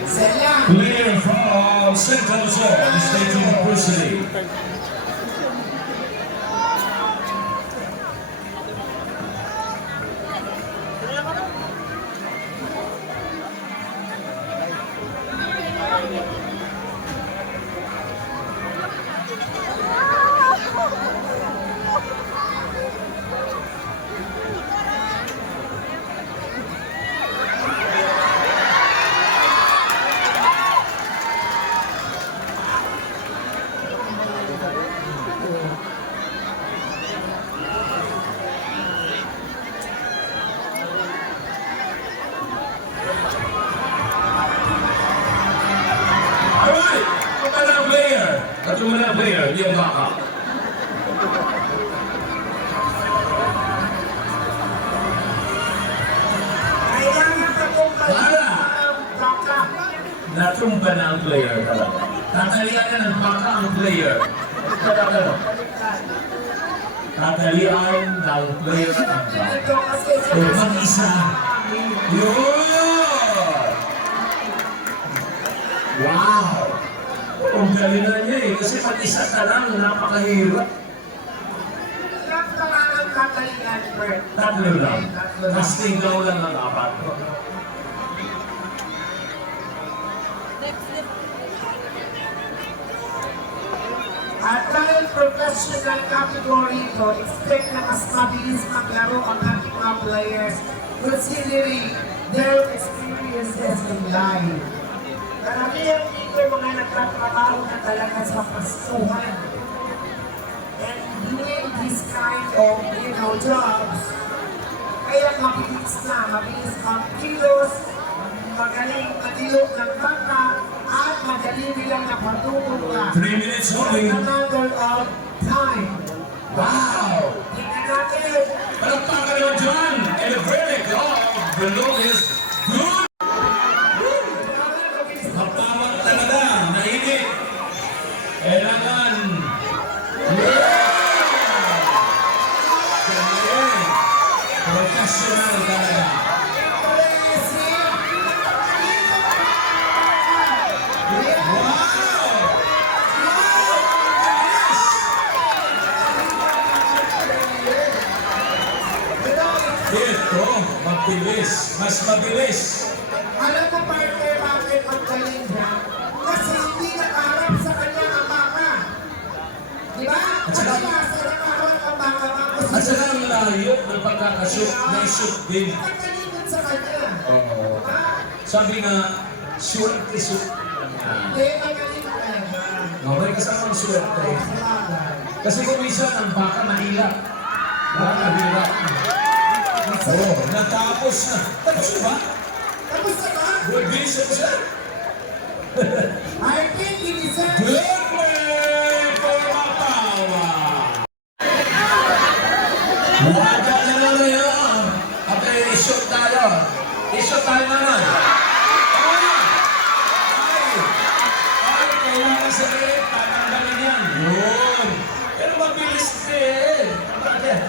Player from Central Luzon State University. Yung player, yung backup. Natumpa na ang player talaga. Tatalian na ng baka ang player. Tatalian ng player ang baka. O mag-isa. Yun! Wow! Ang galingan niya eh, kasi mag-isa ka lang, napakahirap. Tatlo lang. Casting daw lang ang apat. At dahil professional category ito, expect na mas mabilis maglaro ang ating mga players considering their experiences in life. Karamihan dito mga nagtatrabaho na talaga sa pastuhan. And doing this kind of, jobs, kaya mabilis ang kilos, magaling madilog ng baka, at madali nilang napatulog na. 3 minutes only. A matter of time. Wow! Tingnan natin. Palakpakan naman dyan! And the verdict of the law is good! Mapawat talaga, nainit. Kailangan. Professional talaga. Ito, mabilis. Mas mabilis. Alam mo, partner, bakit magaling siya? Kasi hindi nakaharap sa kanya ang baka. Di ba? Kasi nakaharap ang baka. At saka ang layo ng pagkakashoot, na-shoot din. Nakalimot sa kanya. Oo. Sabi nga, swerte-shoot lang yan. Hindi, magaling talaga. May kasamang swerte. Kasi kung minsan ang baka mahirap. Mahirap. Oo, natapos na. Tapos na ba? Tapos na ba? Good vision, sir. I think it is a... Good play for Matawa. Wada na na yun. Okay, i-shoot tayo. I-shoot tayo naman. Ay, kailangan sa rin. Tatanggalin yan. Yun. Pero mabilis din. Bakit?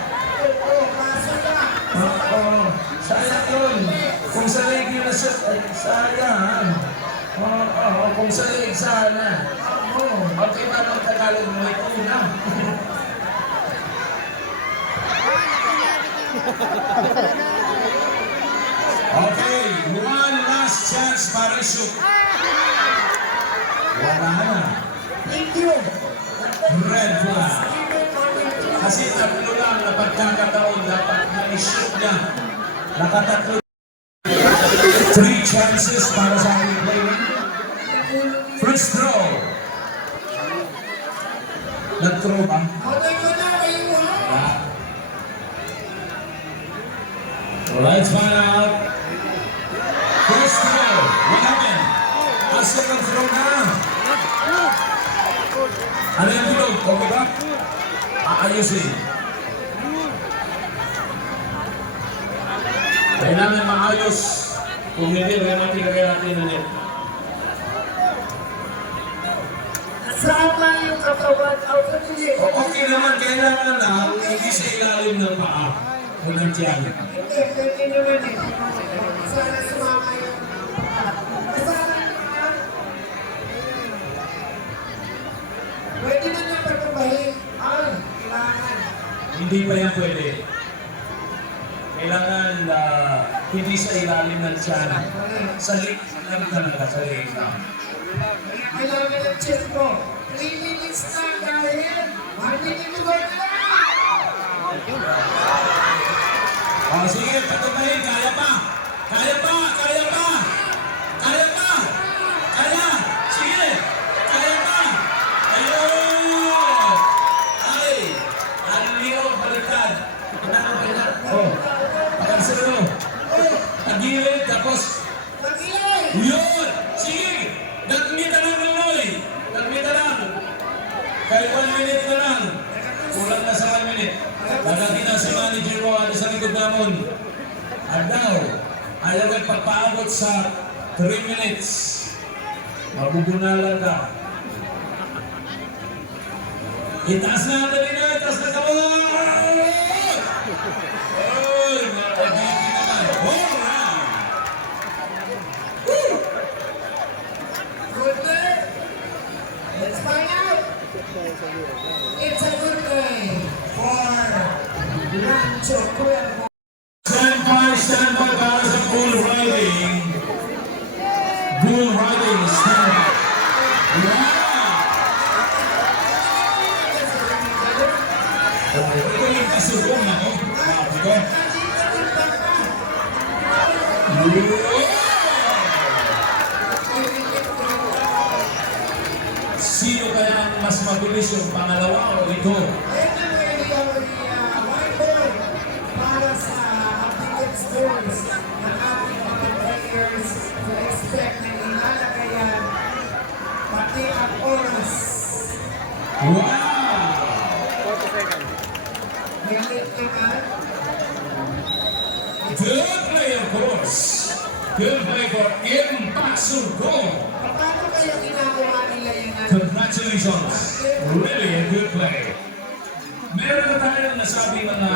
Sayang yun. Kung sa leg yun na siya, sayang. Kung sa leg sana. Okay ba ng Tagalog mo? May una. Okay, one last chance para shoot. Wala na. Thank you. Red flag. Kasi tatlo lang na pagkakataon dapat na-shoot niya. Nakatatlo. 3 chances para sa aking player. First throw. Nag-throw ba? Okay ko na, kayo ha? Let's find out. First throw. What happened? Ang second throw na. Ano yung tulog? Okay ba? Aayusin. Kailangan maayos. Kung hindi, kaya natin na net. Sama yung katawan. Okay naman, kailangan lang hindi sa ilalim ng paa. O ng tiyan. Hindi naman eh. Sana sumama yung... Sana Hindi pa yan pwede. Kailangan hindi sa ilalim ng tiyan. Sa leg lang talaga, sa leg lang. Kailangan ng check mo. 3 minutes na dahil 1 minute to go na lang! Oh, sige, patunayin. Kaya pa! Kaya pa! Kaya pa! Kaya pa! Kaya! Sige! Kaya pa! Ayun! Ay! Aliyo, baliktad. Oh, pakansero. Tagilid, tapos Pag-ilay! yun! Sige! Dagmita lang Noy! Dagmita lang! Kahit 1 minute na lang. Kulang na sa 1 minute. Dagdagan na si manager mo ano sa likod namon. Adaw, ayaw ay pagpaabot sa 3 minutes. Mabubunalan ka. Itaas na, dali na, itaas na ka mo! Oy, mga kabiti naman. Alright! Good day! Let's find out! It's a good day for Rancho Cuervo. Stand by para sa bull riding. Bull riding, stand by. Wow! Ito yung kasugong ako. Ito. Sino kaya ang mas mabilis, yung pangalawa o ito? Para sa updated scores ng ating mga players to expect na ilalagayan pati ang oras. Wow! Galit ka ka? Good play, of course. Good play for Impasugo. Paano kaya ginagawa nila yung Congratulations. Really a good play. Meron na tayong nasabi mga